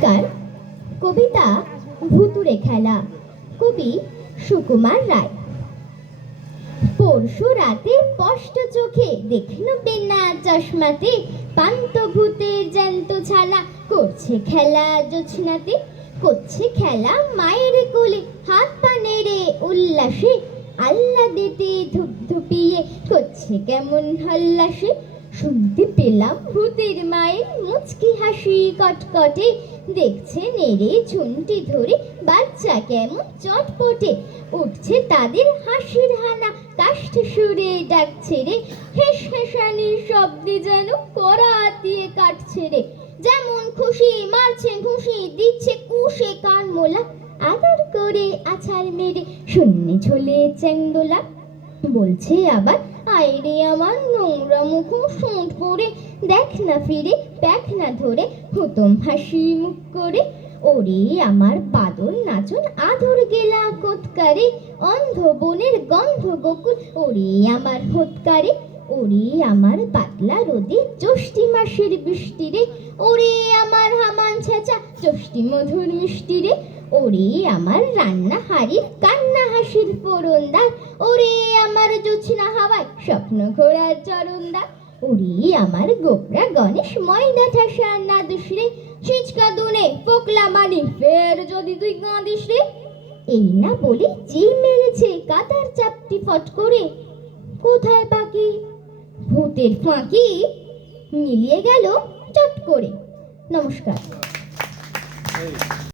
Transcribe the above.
নমস্কার। কবিতা ভুতুড়ে খেলা, কবি সুকুমার রায়। পরশু রাতে স্পষ্ট চোখে দেখল বিনা চশমাতে পান্ত ভূতের জ্যান্ত ছানা করছে খেলা জোছনাতে, করছে খেলা মায়ের কোলে, হাত পা নেড়ে উল্লাসে আহ্লাদেতে ধুপধুপিয়ে করছে কেমন হল্লাসে। শুনতে পেলাম ভূতের মায়ের মুচকি হাসি কটকটে, দেখছে নেড়ে ঝুনটি ধরে বাচ্চা কেমন চটপটে। উঠছে তাদের হাসির হানা, কাষ্ঠ সুরে ডাকছে রে, হেস হেসানির শব্দে যেন কড়া দিয়ে কাটছে রে। যেমন খুশি মারছে ঘুষি, দিচ্ছে কুশে কান মোলা, আদর করে আছাড় মেরে শূন্যে ঝোলে চ্যাংদোলা। বলছে আবার আয় রে আমার নোংরা মুখ সোঁট করে, দেখ না ফিরে প্যাক না ধরে হুতম হাসি মুখ করে। ওরে আমার বাদল নাচন আধর গেলা কোৎকারে, অন্ধ বনের গন্ধ গোকুল ওরে আমার হোৎকারে। ওরে আমার পাতলা রোদে জ্যৈষ্ঠী মাসের বৃষ্টি রে, ওরে আমার হামান ছেঁচা জ্যৈষ্ঠী মধুর মিষ্টি রে। ওরে আমার রান্না হাড়ির কান্না হাসির ফোড়নদার, ওরে আমার জোছনা হাওয়ায় স্বপ্ন ঘোরার চরণদার। ওরে আমার গোপরা গণেশ ময়দা ঠাসা না দুসরে, ছিঁচকা দুনে পোকলা মালি ফের যদি তুই কাঁদিস রে। এই না বলে যে মেরেছে কাতার চাপটি ফট করে, কোথায় বাকি ভূতের ফাঁকি মিলিয়ে গেল চট করে। নমস্কার।